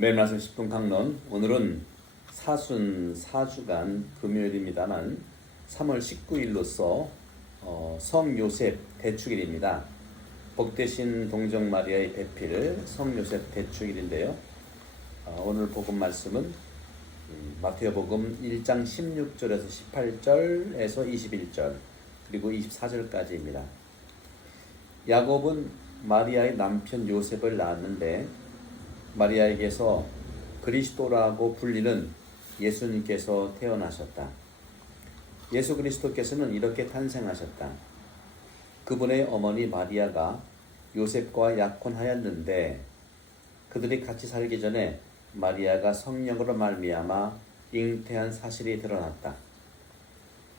매일 말씀 10분 강론. 오늘은 사순 4주간 금요일입니다만 3월 19일로서 성 요셉 대축일입니다. 복되신 동정 마리아의 배필 성 요셉 대축일인데요. 오늘 복음 말씀은 마태복음 1장 16절에서 18절에서 21절 그리고 24절까지입니다. 야곱은 마리아의 남편 요셉을 낳았는데 마리아에게서 그리스도라고 불리는 예수님께서 태어나셨다. 예수 그리스도께서는 이렇게 탄생하셨다. 그분의 어머니 마리아가 요셉과 약혼하였는데 그들이 같이 살기 전에 마리아가 성령으로 말미암아 잉태한 사실이 드러났다.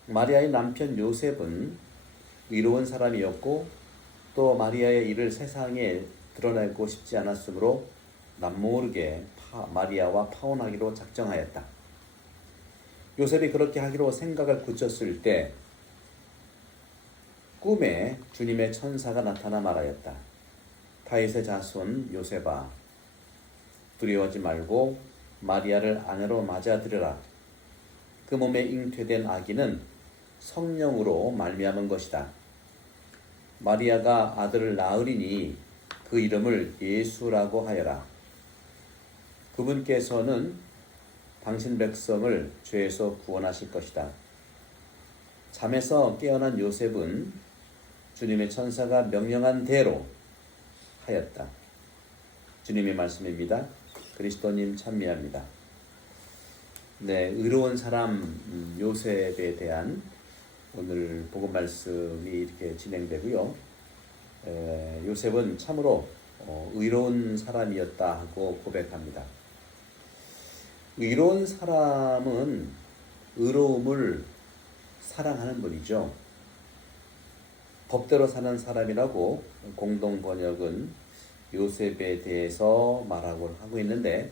마리아의 남편 요셉은 의로운 사람이었고 또 마리아의 일을 세상에 드러내고 싶지 않았으므로 남모르게 마리아와 파혼하기로 작정하였다. 요셉이 그렇게 하기로 생각을 굳혔을 때 꿈에 주님의 천사가 나타나 말하였다. 다윗의 자손 요셉아, 두려워하지 말고 마리아를 아내로 맞아들여라. 그 몸에 잉태된 아기는 성령으로 말미암은 것이다. 마리아가 아들을 낳으리니 그 이름을 예수라고 하여라. 그분께서는 당신 백성을 죄에서 구원하실 것이다. 잠에서 깨어난 요셉은 주님의 천사가 명령한 대로 하였다. 주님의 말씀입니다. 그리스도님 찬미합니다. 네, 의로운 사람 요셉에 대한 오늘 복음 말씀이 이렇게 진행되고요. 요셉은 참으로 의로운 사람이었다 하고 고백합니다. 의로운 사람은 의로움을 사랑하는 분이죠. 법대로 사는 사람이라고 공동 번역은 요셉에 대해서 말하고 하고 있는데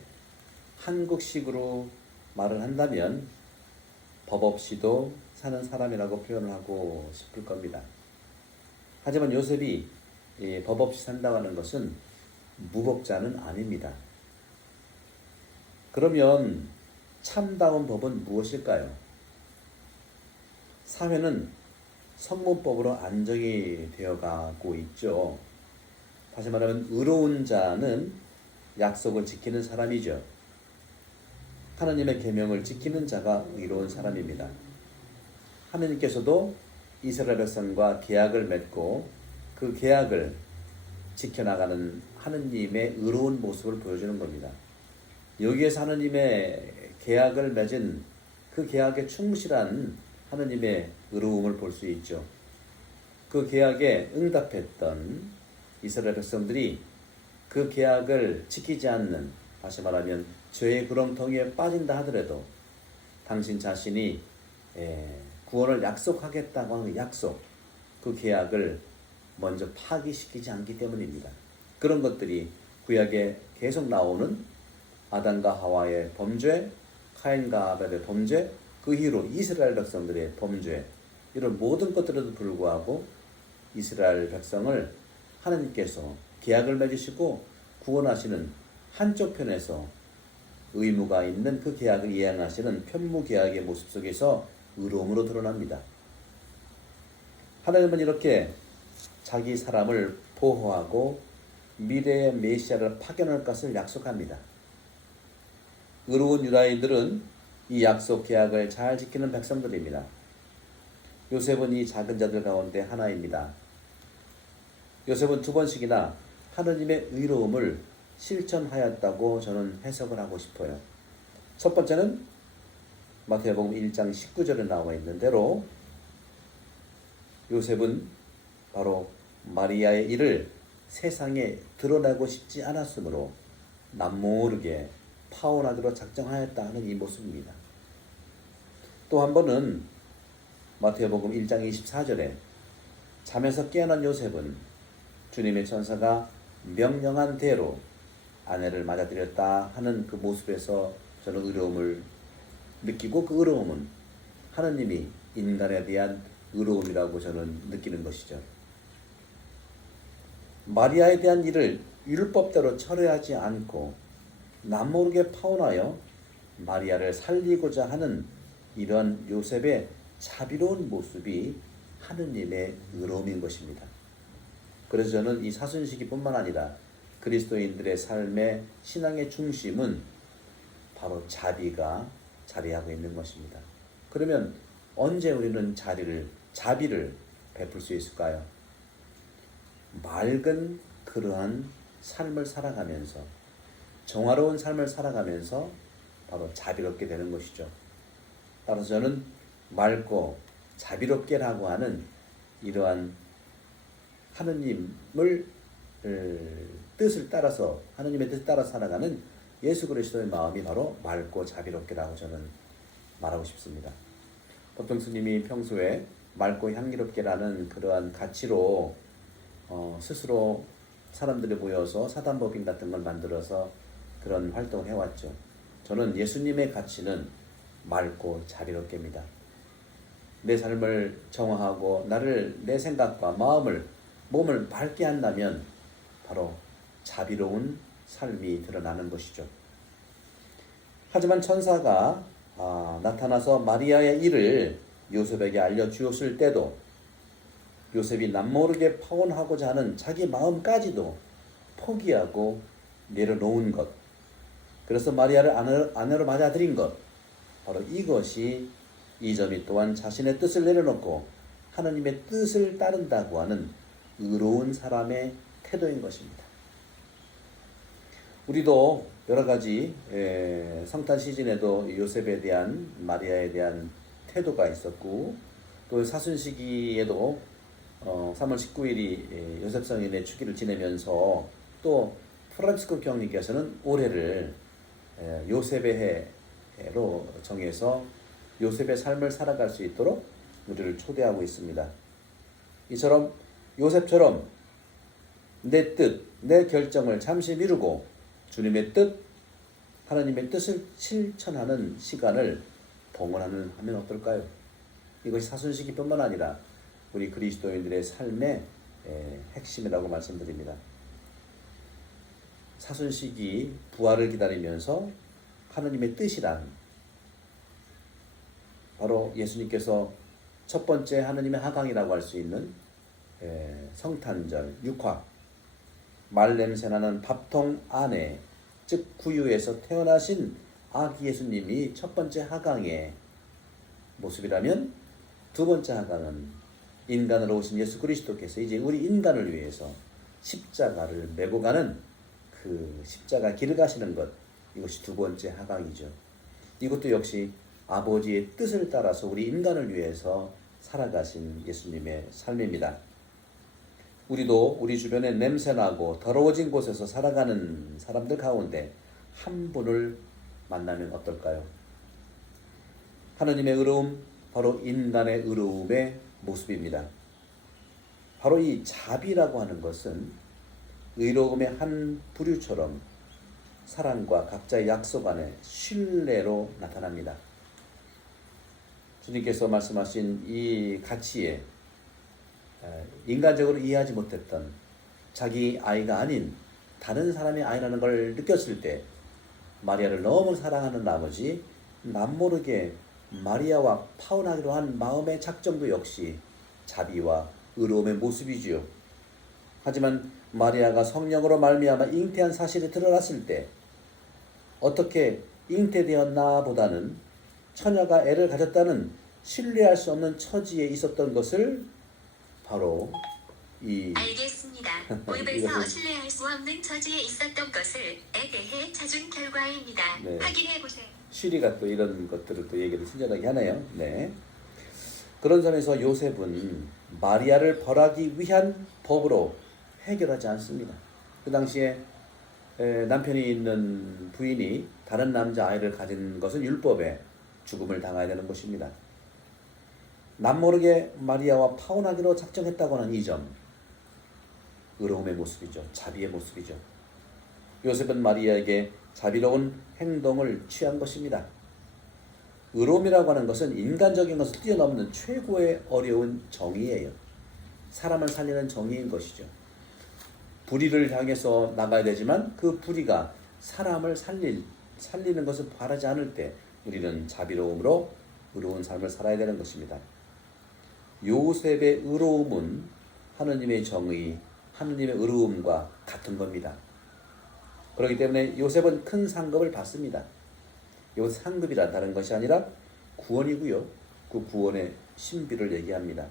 한국식으로 말을 한다면 법 없이도 사는 사람이라고 표현을 하고 싶을 겁니다. 하지만 요셉이 법 없이 산다고 하는 것은 무법자는 아닙니다. 그러면 참다운 법은 무엇일까요? 사회는 성문법으로 안정이 되어가고 있죠. 다시 말하면 의로운 자는 약속을 지키는 사람이죠. 하나님의 계명을 지키는 자가 의로운 사람입니다. 하나님께서도 이스라엘 백성과 계약을 맺고 그 계약을 지켜나가는 하느님의 의로운 모습을 보여주는 겁니다. 여기에서 하느님의 계약을 맺은 그 계약에 충실한 하느님의 의로움을 볼 수 있죠. 그 계약에 응답했던 이스라엘 백성들이 그 계약을 지키지 않는, 다시 말하면 죄의 구렁텅이에 빠진다 하더라도 당신 자신이 구원을 약속하겠다고 하는 약속, 그 계약을 먼저 파기시키지 않기 때문입니다. 그런 것들이 구약에 계속 나오는 아담과 하와의 범죄, 카인과 아벨의 범죄, 그 이후로 이스라엘 백성들의 범죄, 이런 모든 것들에도 불구하고 이스라엘 백성을 하나님께서 계약을 맺으시고 구원하시는 한쪽 편에서 의무가 있는 그 계약을 이행하시는 편무계약의 모습 속에서 의로움으로 드러납니다. 하나님은 이렇게 자기 사람을 보호하고 미래의 메시아를 파견할 것을 약속합니다. 의로운 유다인들은 이 약속 계약을 잘 지키는 백성들입니다. 요셉은 이 작은 자들 가운데 하나입니다. 요셉은 두 번씩이나 하느님의 의로움을 실천하였다고 저는 해석을 하고 싶어요. 첫 번째는 마태복음 1장 19절에 나와 있는 대로 요셉은 바로 마리아의 일을 세상에 드러내고 싶지 않았으므로 남모르게 파혼하기로 작정하였다 하는 이 모습입니다. 또 한 번은 마태복음 1장 24절에 잠에서 깨어난 요셉은 주님의 천사가 명령한 대로 아내를 맞아들였다 하는 그 모습에서 저는 의로움을 느끼고, 그 의로움은 하느님이 인간에 대한 의로움이라고 저는 느끼는 것이죠. 마리아에 대한 일을 율법대로 처리하지 않고 남모르게 파혼하여 마리아를 살리고자 하는 이런 요셉의 자비로운 모습이 하느님의 의로움인 것입니다. 그래서 저는 이 사순시기뿐만 아니라 그리스도인들의 삶의 신앙의 중심은 바로 자비가 자리하고 있는 것입니다. 그러면 언제 우리는 자비를 베풀 수 있을까요? 맑은 그러한 삶을 살아가면서, 정화로운 삶을 살아가면서 바로 자비롭게 되는 것이죠. 따라서 저는 맑고 자비롭게라고 하는 이러한 하느님의 뜻을 따라서 살아가는 예수 그리스도의 마음이 바로 맑고 자비롭게라고 저는 말하고 싶습니다. 보통 스님이 평소에 맑고 향기롭게라는 그러한 가치로 스스로 사람들이 모여서 사단법인 같은 걸 만들어서 그런 활동을 해왔죠. 저는 예수님의 가치는 맑고 자비롭게입니다. 내 삶을 정화하고 내 생각과 몸을 맑게 한다면 바로 자비로운 삶이 드러나는 것이죠. 하지만 천사가 나타나서 마리아의 일을 요셉에게 알려주었을 때도 요셉이 남모르게 파혼하고자 하는 자기 마음까지도 포기하고 내려놓은 것, 그래서 마리아를 아내로 맞아들인 것, 바로 이것이 이 점이 또한 자신의 뜻을 내려놓고 하나님의 뜻을 따른다고 하는 의로운 사람의 태도인 것입니다. 우리도 여러 가지 성탄 시즌에도 요셉에 대한, 마리아에 대한 태도가 있었고, 또 사순시기에도 3월 19일이 요셉 성인의 축일을 지내면서 또 프란치스코 교황님께서는 올해를 요셉의 해로 정해서 요셉의 삶을 살아갈 수 있도록 우리를 초대하고 있습니다. 이처럼 요셉처럼 내 뜻, 내 결정을 잠시 미루고 주님의 뜻, 하나님의 뜻을 실천하는 시간을 봉헌하면 어떨까요? 이것이 사순시기뿐만 아니라 우리 그리스도인들의 삶의 핵심이라고 말씀드립니다. 사순시기 부활을 기다리면서 하나님의 뜻이란 바로 예수님께서 첫 번째 하나님의 하강이라고 할 수 있는 성탄절 6화, 말 냄새나는 밥통 안에, 즉 구유에서 태어나신 아기 예수님이 첫 번째 하강의 모습이라면, 두 번째 하강은 인간으로 오신 예수 그리스도께서 이제 우리 인간을 위해서 십자가를 메고 가는 그 십자가 길을 가시는 것, 이것이 두 번째 하강이죠. 이것도 역시 아버지의 뜻을 따라서 우리 인간을 위해서 살아가신 예수님의 삶입니다. 우리도 우리 주변에 냄새나고 더러워진 곳에서 살아가는 사람들 가운데 한 분을 만나면 어떨까요? 하느님의 의로움, 바로 인간의 의로움의 모습입니다. 바로 이 자비라고 하는 것은 의로움의 한 부류처럼 사랑과 각자의 약속 안에 신뢰로 나타납니다. 주님께서 말씀하신 이 가치에 인간적으로 이해하지 못했던 자기 아이가 아닌 다른 사람의 아이라는 걸 느꼈을 때 마리아를 너무 사랑하는 아버지, 남모르게 마리아와 파혼하기로 한 마음의 작정도 역시 자비와 의로움의 모습이지요. 하지만 마리아가 성령으로 말미암아 잉태한 사실이 드러났을 때 어떻게 잉태되었나 보다는 처녀가 애를 가졌다는 신뢰할 수 없는 처지에 있었던 것을 바로 알겠습니다. 웹에서 신뢰할 수 없는 처지에 있었던 것을에 대해 찾은 결과입니다. 네. 확인해보세요. 시리가 또 이런 것들을 또 얘기를 친절하게 하네요. 네. 그런 점에서 요셉은 마리아를 벌하기 위한 법으로 해결하지 않습니다. 그 당시에 남편이 있는 부인이 다른 남자 아이를 가진 것은 율법에 죽음을 당해야 되는 것입니다. 남모르게 마리아와 파혼하기로 작정했다고 하는 이 점, 의로움의 모습이죠. 자비의 모습이죠. 요셉은 마리아에게 자비로운 행동을 취한 것입니다. 의로움이라고 하는 것은 인간적인 것을 뛰어넘는 최고의 어려운 정의예요. 사람을 살리는 정의인 것이죠. 불의를 향해서 나가야 되지만 그 불의가 사람을 살리는 것을 바라지 않을 때 우리는 자비로움으로 의로운 삶을 살아야 되는 것입니다. 요셉의 의로움은 하느님의 정의, 하느님의 의로움과 같은 겁니다. 그렇기 때문에 요셉은 큰 상급을 받습니다. 이 상급이란 다른 것이 아니라 구원이고요. 그 구원의 신비를 얘기합니다.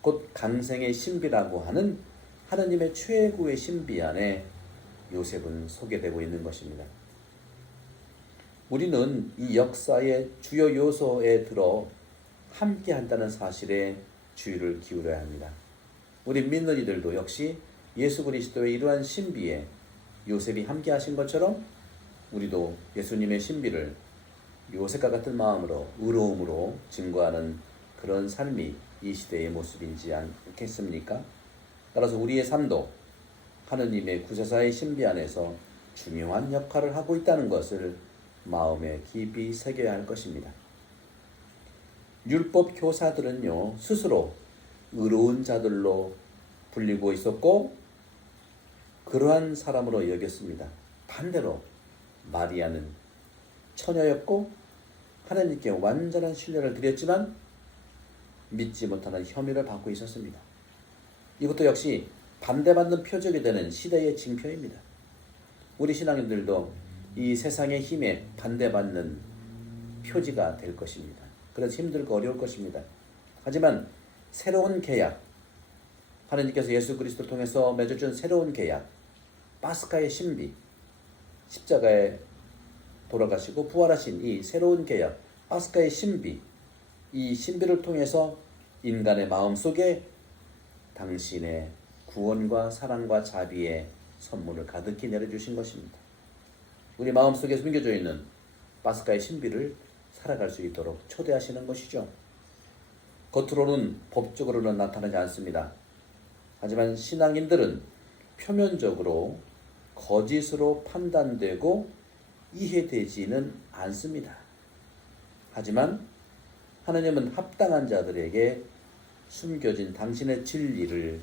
곧 강생의 신비라고 하는 하느님의 최고의 신비 안에 요셉은 소개되고 있는 것입니다. 우리는 이 역사의 주요 요소에 들어 함께 한다는 사실에 주의를 기울여야 합니다. 우리 믿는 이들도 역시 예수 그리스도의 이러한 신비에 요셉이 함께 하신 것처럼 우리도 예수님의 신비를 요셉과 같은 마음으로 의로움으로 증거하는 그런 삶이 이 시대의 모습이지 않겠습니까? 따라서 우리의 삶도 하느님의 구세사의 신비 안에서 중요한 역할을 하고 있다는 것을 마음에 깊이 새겨야 할 것입니다. 율법 교사들은요, 스스로 의로운 자들로 불리고 있었고 그러한 사람으로 여겼습니다. 반대로 마리아는 처녀였고 하나님께 완전한 신뢰를 드렸지만 믿지 못하는 혐의를 받고 있었습니다. 이것도 역시 반대받는 표적이 되는 시대의 징표입니다. 우리 신앙인들도 이 세상의 힘에 반대받는 표지가 될 것입니다. 그래서 힘들고 어려울 것입니다. 하지만 새로운 계약, 하나님께서 예수 그리스도를 통해서 맺어준 새로운 계약, 파스카의 신비, 십자가에 돌아가시고 부활하신 이 새로운 계약, 파스카의 신비, 이 신비를 통해서 인간의 마음속에 당신의 구원과 사랑과 자비의 선물을 가득히 내려주신 것입니다. 우리 마음속에 숨겨져 있는 파스카의 신비를 살아갈 수 있도록 초대하시는 것이죠. 겉으로는 법적으로는 나타나지 않습니다. 하지만 신앙인들은 표면적으로 거짓으로 판단되고 이해되지는 않습니다. 하지만 하나님은 합당한 자들에게 숨겨진 당신의 진리를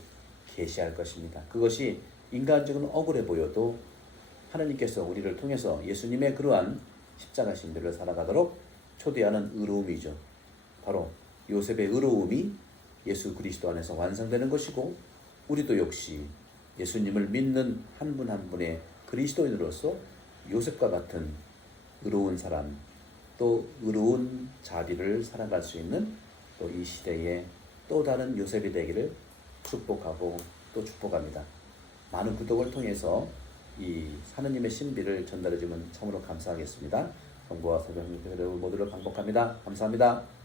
계시할 것입니다. 그것이 인간적으로 억울해 보여도 하나님께서 우리를 통해서 예수님의 그러한 십자가 신비를 살아가도록 초대하는 의로움이죠. 바로 요셉의 의로움이 예수 그리스도 안에서 완성되는 것이고 우리도 역시 예수님을 믿는 한 분 한 분의 그리스도인으로서 요셉과 같은 의로운 사람, 또 의로운 자비를 살아갈 수 있는 또 이 시대의 또 다른 요셉이 되기를 축복하고 또 축복합니다. 많은 구독을 통해서 이 하느님의 신비를 전달해 주면 참으로 감사하겠습니다. 성부와 성령 여러분 모두를 반복합니다. 감사합니다.